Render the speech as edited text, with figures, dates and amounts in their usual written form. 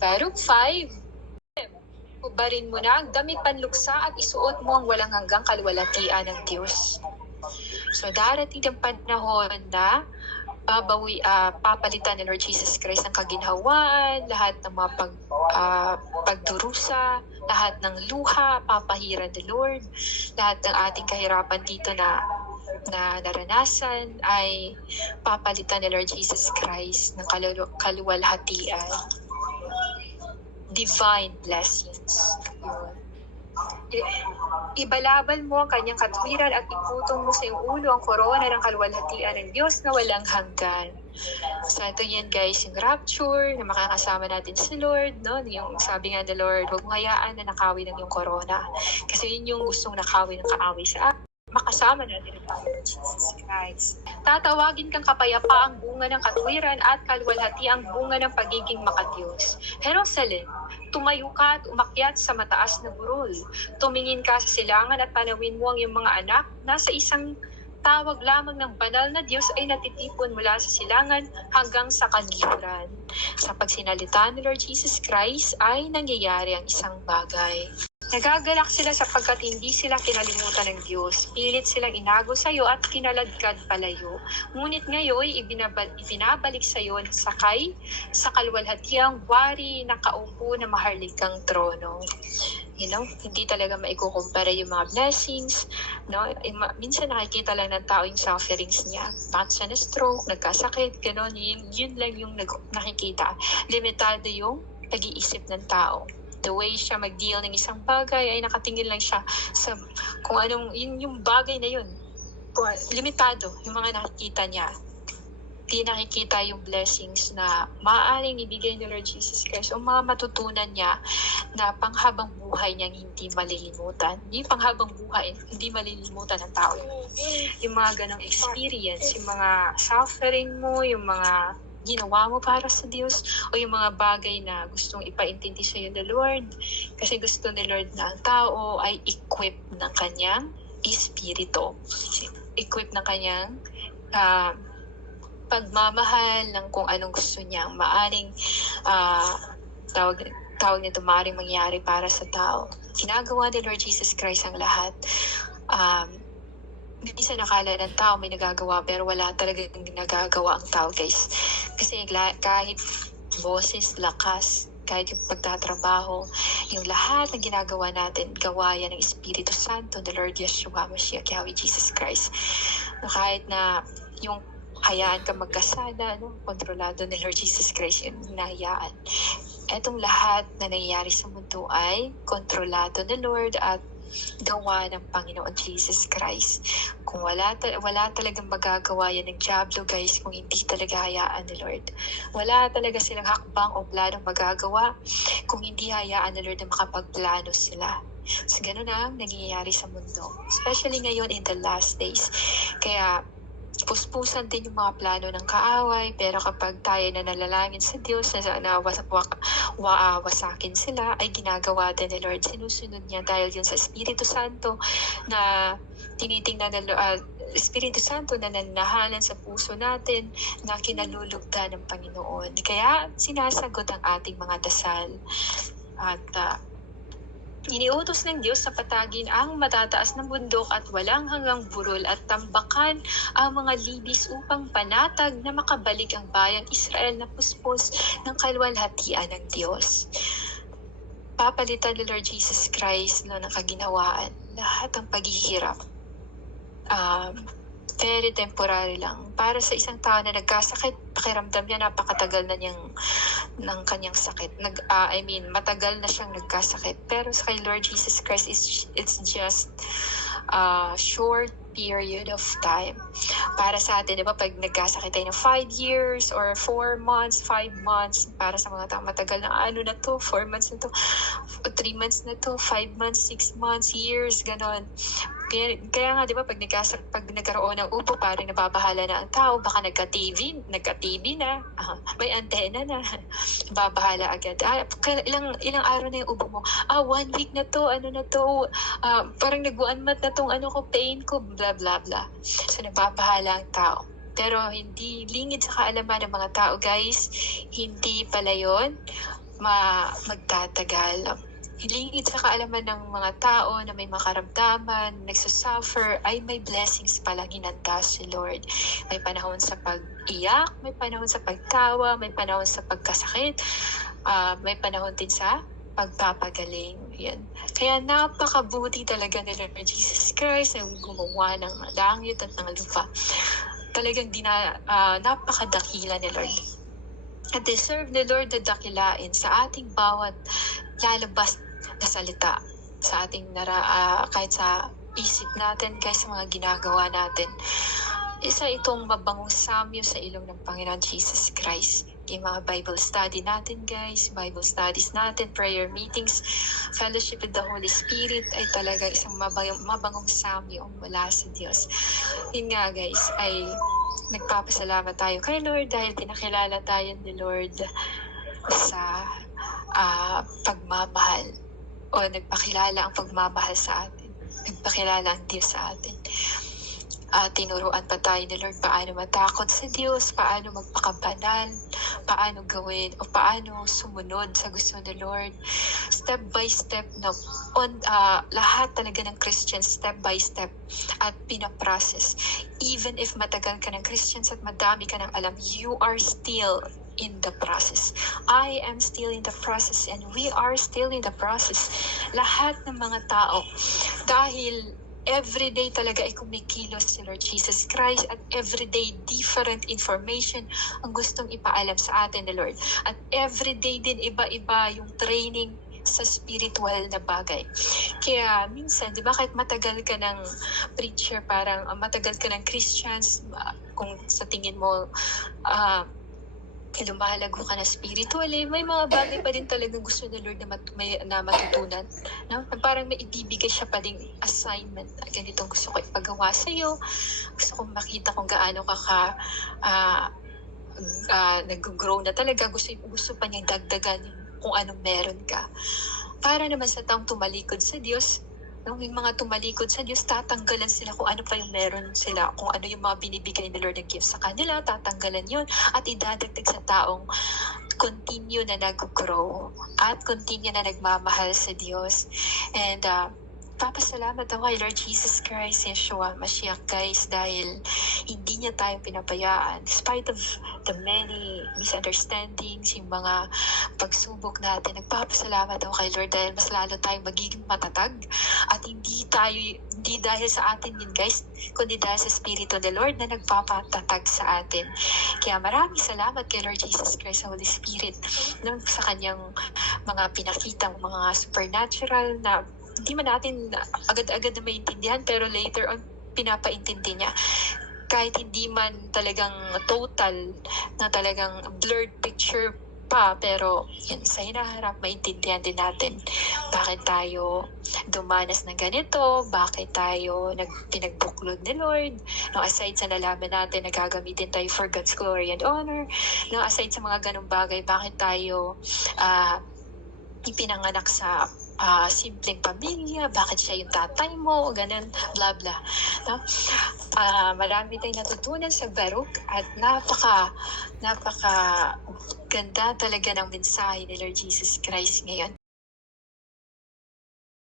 Barug 5. Ubarin mo na ang damit panluksa at isuot mo ang walang hanggang kaluwalhatian ng Diyos. So darating ang panahon na papalitan ni Lord Jesus Christ ng kaginhawaan, lahat ng mga pagdurusa, lahat ng luha, papahiran ni Lord, lahat ng ating kahirapan dito na naranasan ay papalitan ni Lord Jesus Christ ng kaluwalhatian. Divine blessings. Ibalaban mo ang kanyang katwiran at iputong mo sa iyong ulo ang korona ng kaluwalhatian ng Diyos na walang hanggan. So ito yan guys, yung rapture na makakasama natin si Lord, no? Yung sabi nga ni Lord, huwag mo hayaan na nakawin ng yung korona. Kasi yun yung gustong nakawin ng kaaway sa akin. Makasama natin ang Panginoon Jesus Christ. Tatawagin kang kapayapaang bunga ng katwiran at kaluwalhatiang bunga ng pagiging makadiyos. Jerusalem, tumayo ka at umakyat sa mataas na burol. Tumingin ka sa silangan at panawin mo ang iyong mga anak na sa isang tawag lamang ng banal na Diyos ay natitipon mula sa silangan hanggang sa kanluran. Sa pagsinalita ni Lord Jesus Christ ay nangyayari ang isang bagay. Nagagalak sila sapagkat hindi sila kinalimutan ng Diyos. Pilit silang inago sa iyo at kinaladkad palayo. Ngunit ngayon ibinabalik sa iyo sakay sa kaluwalhatiang wari na kaupo na maharlikang trono. Hindi talaga maikukumpara yung mga blessings. Minsan nakikita lang ng tao yung sufferings niya. Bakit siya na-stroke, nagkasakit, gano'n. Yun lang yung nakikita. Limitado yung pag-iisip ng tao. The way siya mag-deal ng isang bagay ay nakatingin lang siya sa kung anong yung bagay na yun. Limitado yung mga nakikita niya. Di nakikita yung blessings na maaaring ibigay ni Lord Jesus Christ o mga matutunan niya na panghabang buhay niyang hindi malilimutan. Yung panghabang buhay, hindi malilimutan ng tao. Yung mga ganong experience, yung mga suffering mo, yung mga ginawa mo para sa Diyos o yung mga bagay na gustong ipaintindi sa iyo ng Lord. Kasi gusto ni Lord na ang tao ay equip ng kanyang espiritu. Equip ng kanyang pagmamahal ng kung anong gusto niyang maaring tawag nito maaring mangyari para sa tao. Ginagawa ni Lord Jesus Christ ang lahat. Minsan nakala ng tao may nagagawa pero wala talagang nagagawa ang tao guys. Kasi kahit boses, lakas, kahit yung pagtatrabaho, yung lahat ng ginagawa natin, gawa yan ng Espiritu Santo, the Lord Yeshua Mashiach, Yahweh Jesus Christ. Kahit na yung hayaan ka magkasala, kontrolado ni Lord Jesus Christ yung hinahayaan. Etong lahat na nangyayari sa mundo ay kontrolado ni Lord at gawa ng Panginoon Jesus Christ. Kung wala talagang magagawa yan ng diablo guys, kung hindi talaga hayaan ni Lord. Wala talaga silang hakbang o planong magagawa kung hindi hayaan ni Lord na makapagplano sila. So ganun ang nangyayari sa mundo. Especially ngayon in the last days. Kaya puspusan din yung mga plano ng kaaway, pero kapag tayo na nalalangin sa Diyos na wasakin sila, ay ginagawa din ni Lord. Sinusunod niya dahil yun sa Espiritu Santo na tinitingnan ng Espiritu Santo na nanahanan sa puso natin na kinalulugdan ng Panginoon. Kaya sinasagot ang ating mga dasal. At iniutos ng Diyos sa patagin ang matataas ng bundok at walang hanggang burol at tambakan ang mga libis upang panatag na makabalik ang bayang Israel na puspos ng kaluwalhatian ng Diyos. Papalitan ni Lord Jesus Christ ng kaginhawaan lahat ng paghihirap. Very temporary lang. Para sa isang tao na nagkasakit, pakiramdam niya napakatagal na ng kanyang sakit. Matagal na siyang nagkasakit. Pero sa kay Lord Jesus Christ, it's just a short period of time. Para sa atin, di ba, pag nagkasakit tayo ng 5 years or 4 months, 5 months, para sa mga tao, matagal na 4 months na to, 3 months na to, 5 months, 6 months, years, ganon. Kaya nga, di ba, pag nagkaroon ng ubo, parang nababahala na ang tao, baka nagka-TV na, may antena na, babahala agad. Ilang araw na yung ubo mo? 1 week na to, parang nag-1 month na tong pain ko, blah, blah, blah. So, nababahala ang tao. Pero hindi lingid sa kaalaman ng mga tao, guys, hindi pala yun. magtatagal. Hilingin sa kaalaman ng mga tao na may makaramdaman, nagsusuffer, ay may blessings palang hinanda si Lord. May panahon sa pag-iyak, may panahon sa pagtawa, may panahon sa pagkasakit, may panahon din sa pagpapagaling. Yan. Kaya napakabuti talaga ni Lord Jesus Christ na gumawa ng langit at ng lupa. Talagang napakadakila ni Lord. At deserve ni Lord na dakilain sa ating bawat lalabas na salita, sa ating kahit sa isip natin, kahit sa mga ginagawa natin. Isa itong mabangong samyo sa ilong ng Panginoon Jesus Christ. Yung mga Bible study natin guys, Bible studies natin, prayer meetings, fellowship with the Holy Spirit ay talaga isang mabangong samyo mula sa Diyos. Yun nga guys, ay nagpapasalamat tayo kay Lord dahil pinakilala tayo ni Lord sa pagmamahal, o nagpakilala ang pagmamahal sa atin, nagpakilala ang Diyos sa atin. Tinuruan pa tayo ni Lord paano matakot sa Diyos, paano magpakabanal, paano gawin o paano sumunod sa gusto ni Lord. Step by step na lahat talaga ng Christians, step by step at pinaprocess. Even if matagal ka ng Christians at madami ka ng alam, you are still in the process. I am still in the process and we are still in the process. Lahat ng mga tao, dahil everyday talaga ay kumikilos si Lord Jesus Christ at everyday different information ang gustong ipaalam sa atin ni Lord. At everyday din iba-iba yung training sa spiritual na bagay. Kaya minsan, di ba, kahit matagal ka ng preacher, parang matagal ka ng Christians, kung sa tingin mo, lumalago ka na spiritually, may mga bagay pa din talagang gusto ng Lord na matutunan. No? Parang may ibibigay siya pa ding assignment. Ganitong gusto ko ipagawa sa iyo. Gusto kong makita kung gaano ka nag-grow na talaga. Gusto pa niyang dagdagan kung anong meron ka. Para naman sa taong tumalikod sa Diyos, nung yung mga tumalikod sa Diyos, tatanggalan sila kung ano pa yung meron sila, kung ano yung mga binibigay ni Lord na gift sa kanila, tatanggalan yun at idadagdag sa taong continue na nag-grow at continue na nagmamahal sa Diyos. And papasalamat ako kay Lord Jesus Christ, Yeshua, Mashiach guys, dahil hindi niya tayo pinabayaan. Despite of the many misunderstandings, yung mga pagsubok natin, nagpapasalamat ako kay Lord dahil mas lalo tayong magiging matatag at hindi dahil sa atin yun guys, kundi dahil sa Espiritu ng Lord na nagpapatatag sa atin. Kaya maraming salamat kay Lord Jesus Christ, Holy Spirit, sa kanyang mga pinakitang mga supernatural na hindi man natin agad-agad na maintindihan, pero later on pinapaintindi niya. Kahit hindi man talagang total na talagang blurred picture pa, pero yun, sa hinaharap maintindihan din natin bakit tayo dumanas ng ganito, bakit tayo pinagbuklod ni Lord, no, aside sa nalaman natin na gagamitin tayo for God's glory and honor, no, aside sa mga ganong bagay, bakit tayo ipinanganak sa simpleng pamilya, bakit siya yung tatay mo, ganun, blah blah. No? Marami tayong natutunan sa Baruch at napaka ganda talaga ng mensahe ni Lord Jesus Christ ngayon.